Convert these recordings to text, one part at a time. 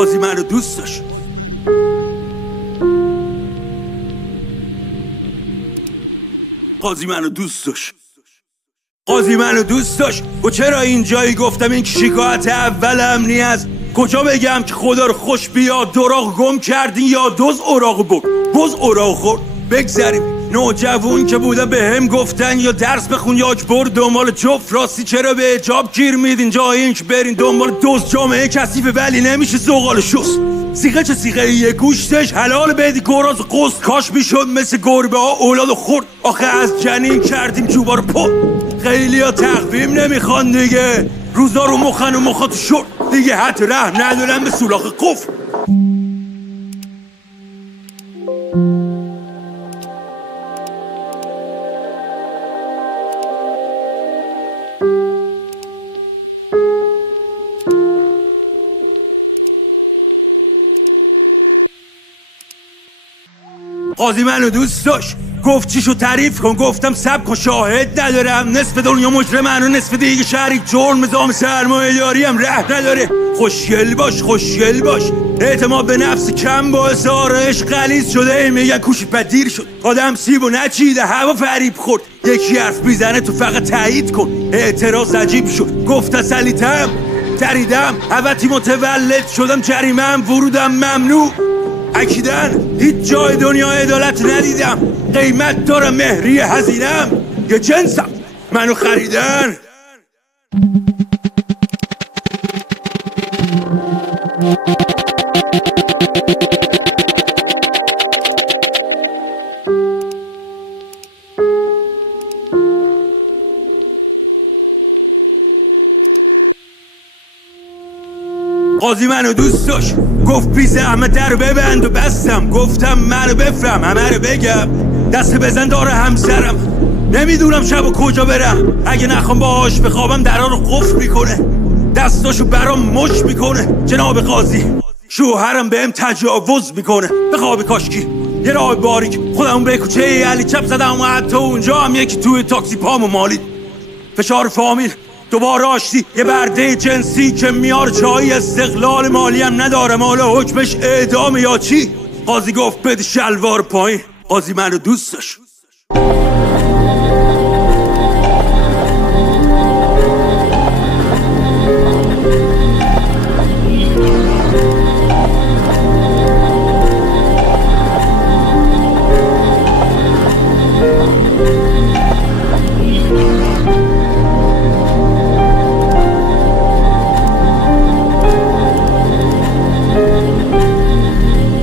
قاضی منو دوست داشت. قاضی منو دوست داشت. قاضی منو دوست داشت. و چرا اینجایی گفتم این شکایت اول امنی است. کجا بگم که خدا رو خوش بیاد دراغ گم کردین یا دوز اوراق برد بز اوراق خورد. بگذریم نوجوون که بودن به هم گفتن یا درس بخون یا اجبر دنبال جفت راستی چرا به اجاب گیر میدین جای این که برین دنبال دوز. جامعه کثیفه ولی نمیشه زغال شست. سیغه چه سیغه یه گوشتش حلال بدی گراز و قصد کاش میشد مثل گربه ها اولاد خورد. آخه از جنین کردیم جوبا رو پل. خیلی ها تقویم نمیخوان دیگه روزا رو مخن و مخات شد دیگه حتی رحم ندارن به سولاخ قفل. قاضی منو دوست داشت. گفت چیشو تعریف کن گفتم سب کن شاهد ندارم نصف دنیا مجرمن و نصف دیگه شریک جرم نظام سرمایه داری هم ره نداره. خوشگل باش خوشگل باش اعتماد به نفس کم باعث آرایش غلیظ شده. میگن کوشی پدیر شد آدم سیب و نچیده هوا فریب خورد. یکی حرف میزنه تو فقط تایید کن. اعتراض عجیب شد گفت تسلیتم تریدم حوتی متولد شدم جریمم ورودم ممنوع. اکیدن هیچ جای دنیا عدالت ندیدم. قیمت دارم مهری هزینم یه جنسم منو خریدن. قاضی منو دوست داشت. گفت بی زحمت در ببند و بستم. گفتم منو بفهم همه رو بگم. دست بزن داره همسرم نمیدونم شب و کجا برم. اگه نخوام باهاش بخوابم درها رو قفل میکنه. دستاشو برام مش میکنه. جناب قاضی شوهرم بهم تجاوز میکنه. بخواب کاشکی یه راه باریک خودمون به کوچه علی چپ زدم و حتی اونجا هم یکی توی تاکسی پامو مالید. فشار فامیل دوباره آشتی یه برده جنسی که میار چای استقلال مالی هم ندارم حالا حکمش اعدام یا چی. قاضی گفت بده شلوار پایین. قاضی منو دوست داشت.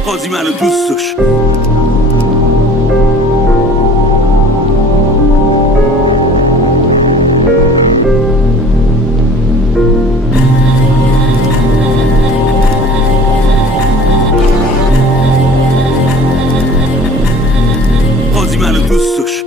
قاضی منو دوست داشت. قاضی منو دوست داشت.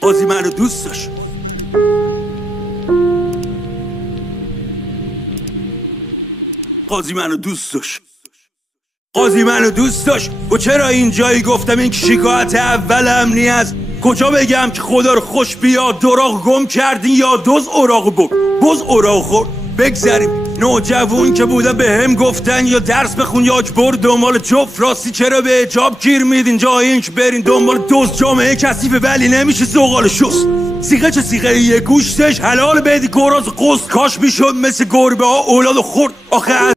قاضی منو دوست داشت. قاضی منو دوست داشت. قاضی منو دوست داشت. و چرا اینجایی گفتم این شکایت اول امنی است. کجا بگم که خدا رو خوش بیاد دراغ گم کردین یا دوز اوراق برد بز اوراق خورد. بگذریم نوجوون که بودن به هم گفتن یا درس بخون یا اجبر دنبال جفت راستی چرا به اجاب گیر میدین جای این که برین دنبال دوز. جامعه کثیفه ولی نمیشه زغال شست. سیغه چه سیغه یه گوشتش حلال بدی گراز و قصد کاش میشد مثل گربه ها اولاد خورد. آخه